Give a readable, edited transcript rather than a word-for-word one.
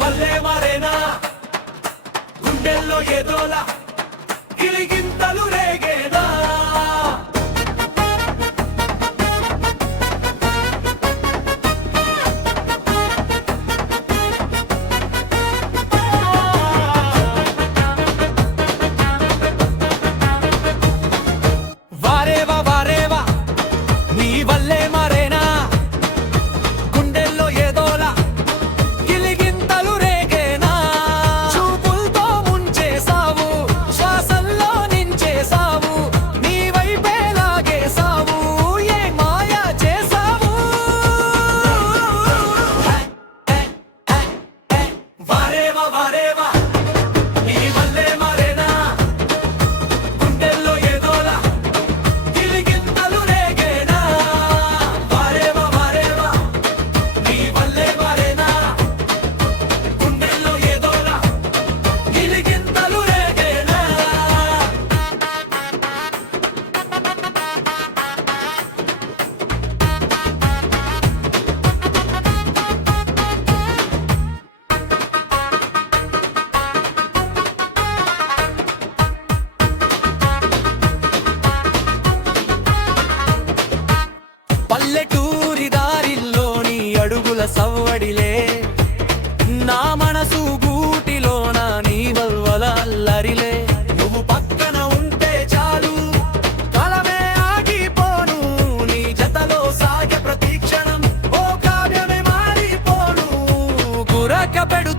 వల్లే మారేనా గుండెల్లో ఏదోలా గిలిగింతలు రేగేనా వారేవా వారేవా నీ వల్లే మారేనా గుండెల్లో ఏదోలా గిలిగింతలు రేగేనా చూపులతో ముంచేసావు శ్వాసల్లో నించేసావు నీ వైపే లాగేసావు ఏ మాయ చేసావు వారేవా వారేవా నీ వల్లే మారేనా గుండెల్లో ఏదోలా గిలిగింతలు రేగేనా వారేవా వారేవా నీ వల్లే మారేనా గుండెల్లో ఏదోలా గిలిగింతలు రేగేనా పల్లెటూరి దారిల్లోని అడుగుల సవ్వడిలే నా మనసు గూటిలోన నీ వల్వల అల్లరిలే నువ్వు పక్కన ఉంటే చాలు కలమే ఆగిపోను నీ జతలో సాగే ప్రతి క్షణం ఓ కావ్యమే మారిపోను గురక పెడు